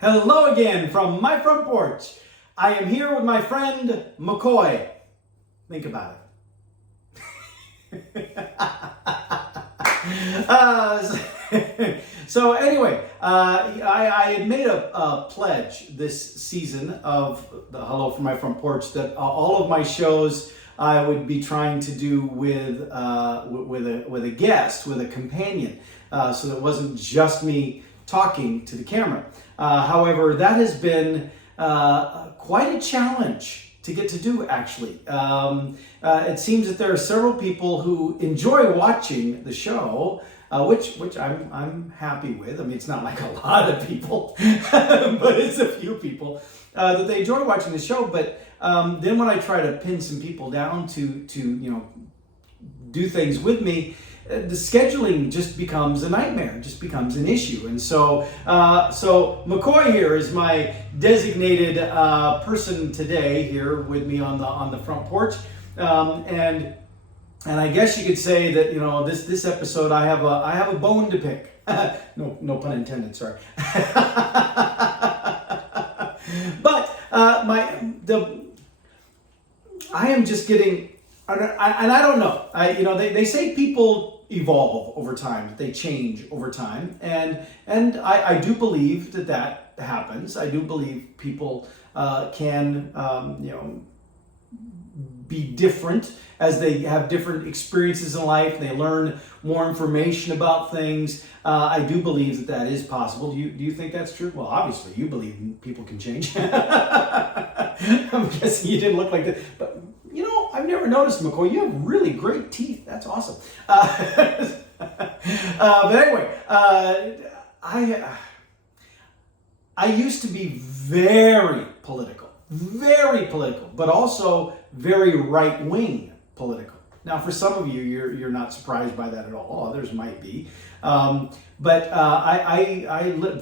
Hello again from my front porch. I am here with my friend McCoy. Think about it. So anyway, I had made a pledge this season of the Hello from my front porch that all of my shows I would be trying to do with a guest, with a companion, so that it wasn't just me talking to the camera. However, that has been quite a challenge to get to do, actually. It seems that there are several people who enjoy watching the show, which I'm happy with. I mean, it's not like a lot of people, but it's a few people that they enjoy watching the show. But then when I try to pin some people down to do things with me, the scheduling just becomes a nightmare, just becomes an issue. And so McCoy here is my designated person today here with me on the front porch. And I guess you could say that, this episode I have a bone to pick. No pun intended, sorry. But I am just getting, and I don't know. They say people evolve over time, they change over time, and I do believe that happens. I do believe people can be different as they have different experiences in life. They learn more information about things. I do believe that is possible. Do you think that's true? Well, obviously you believe people can change. I'm guessing you didn't look like that, but I've never noticed, McCoy, you have really great teeth. That's awesome. But anyway, I used to be very political, but also very right-wing political. Now, for some of you, you're not surprised by that at all. Others might be. But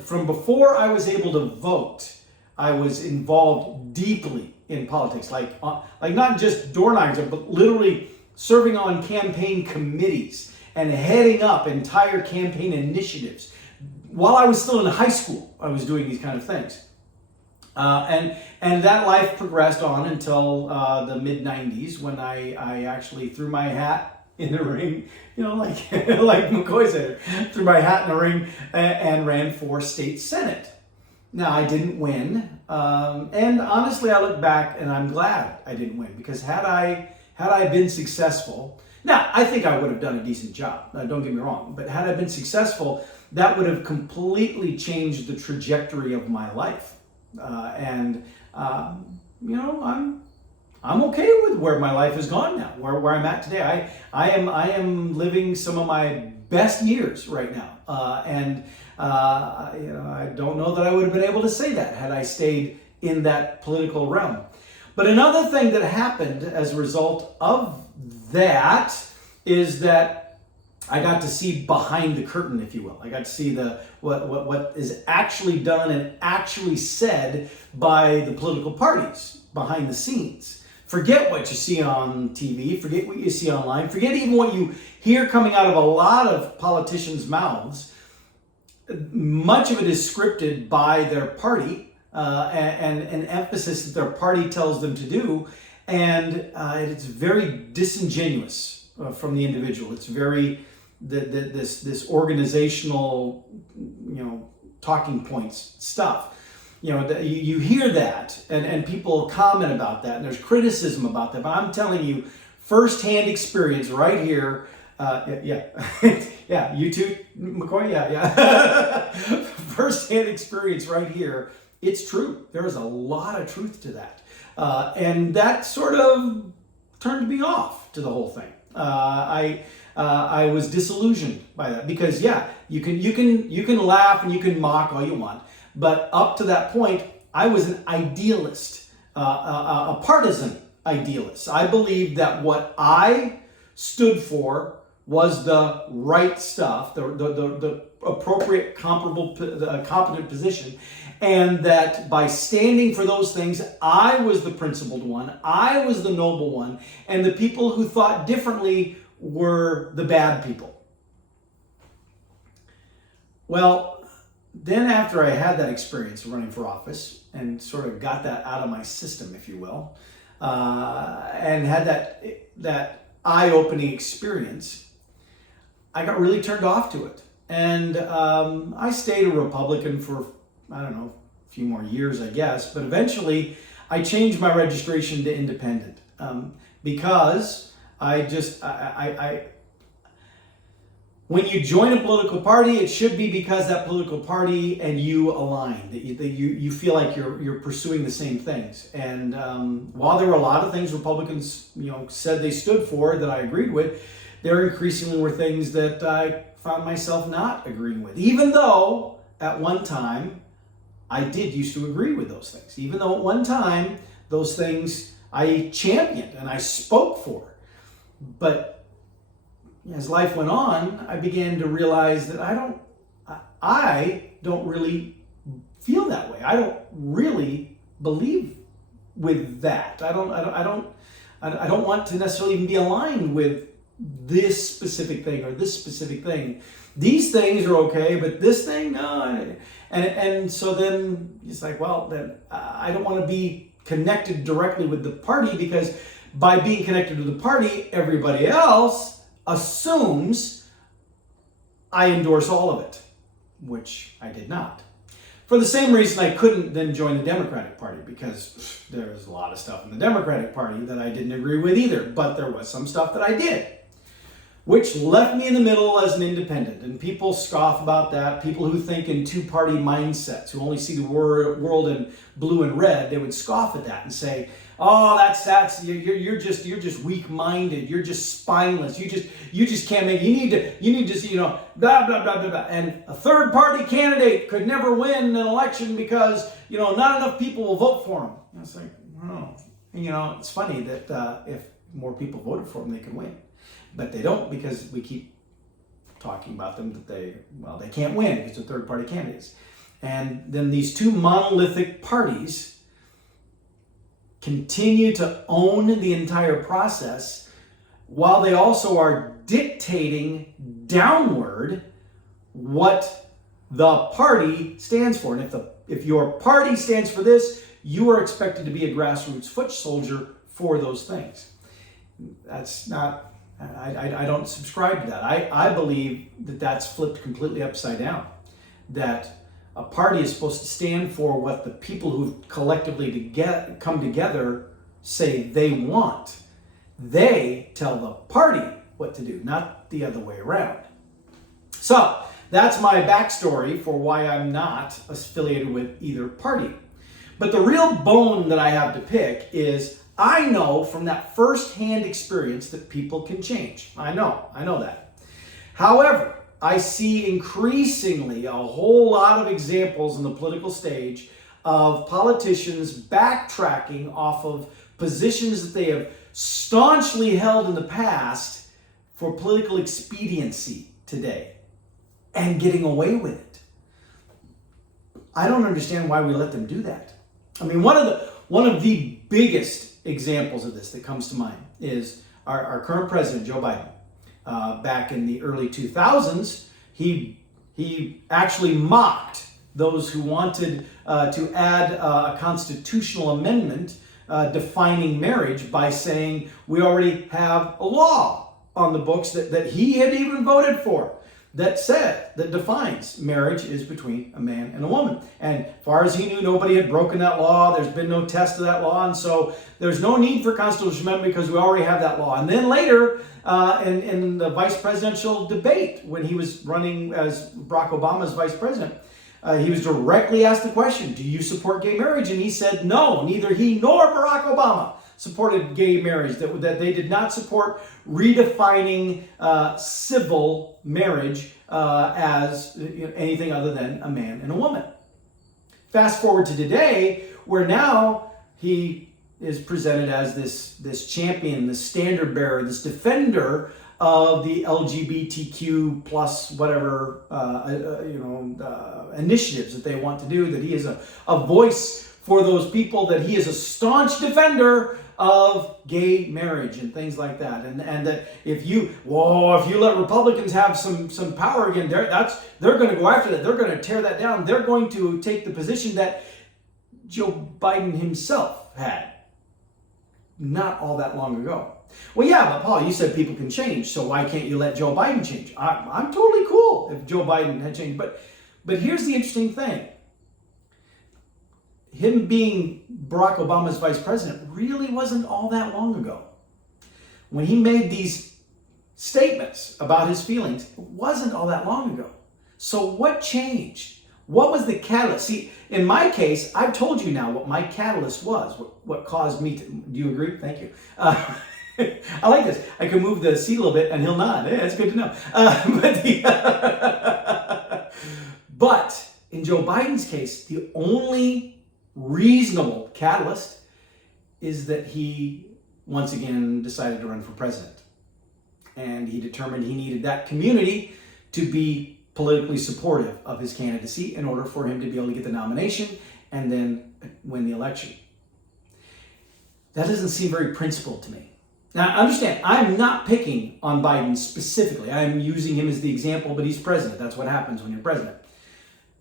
from before I was able to vote, I was involved deeply in politics, like not just door knocking, but literally serving on campaign committees and heading up entire campaign initiatives. While I was still in high school, I was doing these kind of things. And that life progressed on until the mid-90s, when I actually threw my hat in the ring, like McCoy said, threw my hat in the ring and ran for state senate. Now, I didn't win, and honestly, I look back and I'm glad I didn't win, because had I been successful, now I think I would have done a decent job. Don't get me wrong, but had I been successful, that would have completely changed the trajectory of my life. I'm okay with where my life has gone now, where I'm at today. I am living some of my best years right now, I don't know that I would have been able to say that had I stayed in that political realm. But another thing that happened as a result of that is that I got to see behind the curtain, if you will. I got to see what is actually done and actually said by the political parties behind the scenes. Forget what you see on TV, forget what you see online, forget even what you hear coming out of a lot of politicians' mouths. Much of it is scripted by their party and an emphasis that their party tells them to do, and it's very disingenuous from the individual. It's very this organizational, talking points stuff. You hear that, and people comment about that, and there's criticism about that. But I'm telling you, firsthand experience right here. Yeah, you too, McCoy? Yeah. Firsthand experience right here. It's true. There is a lot of truth to that. And that sort of turned me off to the whole thing. I was disillusioned by that, because you can laugh and you can mock all you want, but up to that point, I was an idealist, a partisan idealist. I believed that what I stood for was the right stuff, the appropriate, competent position, and that by standing for those things, I was the principled one, I was the noble one, and the people who thought differently were the bad people. Well, then after I had that experience of running for office and sort of got that out of my system, if you will, and had that eye-opening experience, I got really turned off to it. And I stayed a Republican for, I don't know, a few more years, I guess. But eventually, I changed my registration to independent because when you join a political party, it should be because that political party and you align, that you feel like you're pursuing the same things. And while there were a lot of things Republicans said they stood for that I agreed with, there increasingly were things that I found myself not agreeing with, even though at one time I did used to agree with those things. Even though at one time those things I championed and I spoke for. But as life went on, I began to realize that I don't really feel that way. I don't really believe with that. I don't want to necessarily even be aligned with this specific thing or this specific thing. These things are okay, but this thing, no. And so then it's like, well, then I don't want to be connected directly with the party, because by being connected to the party, everybody else assumes I endorse all of it, which I did not. For the same reason, I couldn't then join the Democratic Party, because there was a lot of stuff in the Democratic Party that I didn't agree with either, but there was some stuff that I did, which left me in the middle as an independent. And people scoff about that. People who think in two-party mindsets, who only see the world in blue and red, they would scoff at that and say, "Oh, that's you're just weak-minded. You're just spineless. You just can't make. You need to blah blah blah blah blah." And a third-party candidate could never win an election because not enough people will vote for him. And it's like, oh, it's funny that if more people voted for him, they could win. But they don't, because we keep talking about them that they can't win because they're third-party candidates. And then these two monolithic parties continue to own the entire process, while they also are dictating downward what the party stands for. And if your party stands for this, you are expected to be a grassroots foot soldier for those things. That's not... I don't subscribe to that. I believe that that's flipped completely upside down. That a party is supposed to stand for what the people who've collectively come together say they want. They tell the party what to do, not the other way around. So that's my backstory for why I'm not affiliated with either party. But the real bone that I have to pick is, I know from that first-hand experience that people can change. I know that. However, I see increasingly a whole lot of examples in the political stage of politicians backtracking off of positions that they have staunchly held in the past for political expediency today and getting away with it. I don't understand why we let them do that. I mean, one of the biggest examples of this that comes to mind is our current president, Joe Biden. Back in the early 2000s, he actually mocked those who wanted to add a constitutional amendment defining marriage by saying we already have a law on the books that he had even voted for that defines marriage is between a man and a woman. And as far as he knew, nobody had broken that law. There's been no test of that law. And so there's no need for constitutional amendment because we already have that law. And then later, in the vice presidential debate, when he was running as Barack Obama's vice president, he was directly asked the question, do you support gay marriage? And he said no, neither he nor Barack Obama supported gay marriage, that they did not support redefining civil marriage as anything other than a man and a woman. Fast forward to today, where now he is presented as this champion, this standard bearer, this defender of the LGBTQ plus whatever initiatives that they want to do, that he is a voice for those people, that he is a staunch defender of gay marriage and things like that. And that if you let Republicans have some power again, they're going to go after that. They're going to tear that down. They're going to take the position that Joe Biden himself had not all that long ago. Well, yeah, but Paul, you said people can change, so why can't you let Joe Biden change? I'm totally cool if Joe Biden had changed. But here's the interesting thing. Him being Barack Obama's vice president really wasn't all that long ago. When he made these statements about his feelings, it wasn't all that long ago. So what changed? What was the catalyst? See, in my case, I've told you now what my catalyst was, what caused me to... Do you agree? Thank you. I like this. I can move the seat a little bit and he'll nod. Yeah, that's good to know. But in Joe Biden's case, the only reasonable catalyst is that he once again decided to run for president. And he determined he needed that community to be politically supportive of his candidacy in order for him to be able to get the nomination and then win the election. That doesn't seem very principled to me. Now, understand, I'm not picking on Biden specifically. I'm using him as the example, but he's president. That's what happens when you're president.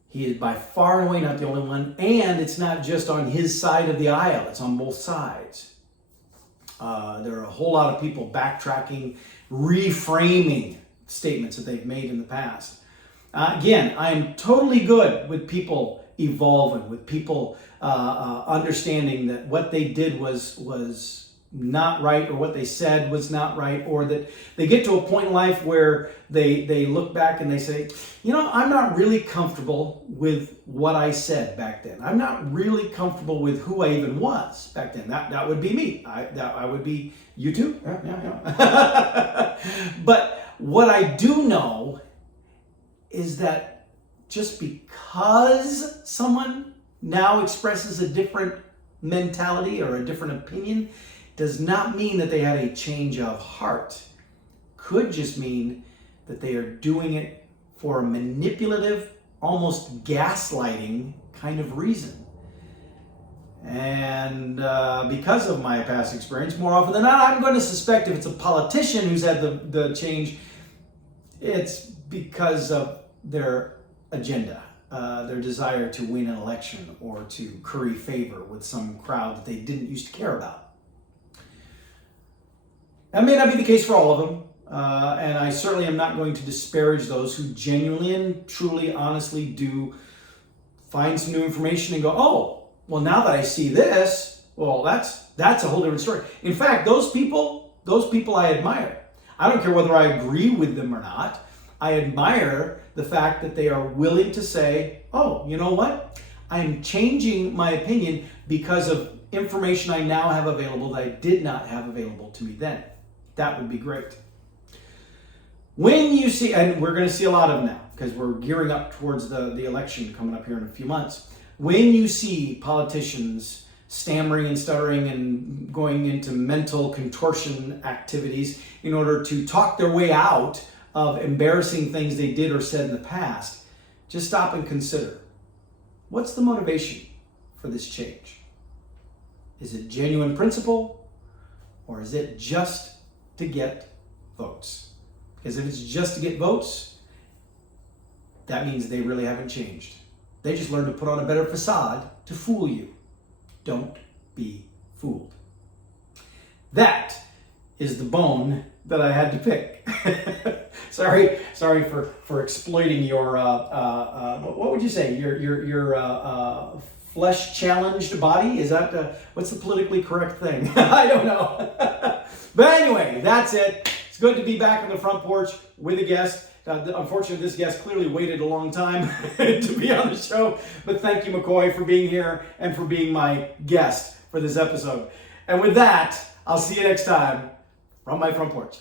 He is by far and away not the only one, and it's not just on his side of the aisle. It's on both sides. There are a whole lot of people backtracking, reframing statements that they've made in the past. Again, I am totally good with people evolving, with people understanding that what they did was not right, or what they said was not right, or that they get to a point in life where they look back and they say, you know, I'm not really comfortable with what I said back then. I'm not really comfortable with who I even was back then. That would be me. I would be you too. Yeah. But what I do know is that just because someone now expresses a different mentality or a different opinion does not mean that they had a change of heart. Could just mean that they are doing it for a manipulative, almost gaslighting kind of reason. And because of my past experience, more often than not, I'm going to suspect if it's a politician who's had the change, it's because of their agenda, their desire to win an election or to curry favor with some crowd that they didn't used to care about. That may not be the case for all of them, and I certainly am not going to disparage those who genuinely and truly, honestly do find some new information and go, oh, well, now that I see this, well, that's a whole different story. In fact, those people I admire. I don't care whether I agree with them or not. I admire the fact that they are willing to say, oh, you know what? I'm changing my opinion because of information I now have available that I did not have available to me then. That would be great. When you see, and we're going to see a lot of them now because we're gearing up towards the election coming up here in a few months. When you see politicians stammering and stuttering and going into mental contortion activities in order to talk their way out of embarrassing things they did or said in the past, just stop and consider. What's the motivation for this change? Is it genuine principle, or is it just to get votes? Because if it's just to get votes, that means they really haven't changed. They just learned to put on a better facade to fool you. Don't be fooled. That is the bone that I had to pick. sorry for exploiting your what would you say, your flesh challenged body? Is that what's the politically correct thing? I don't know. But anyway, that's it. It's good to be back on the front porch with a guest. Unfortunately, this guest clearly waited a long time to be on the show. But thank you, McCoy, for being here and for being my guest for this episode. And with that, I'll see you next time from my front porch.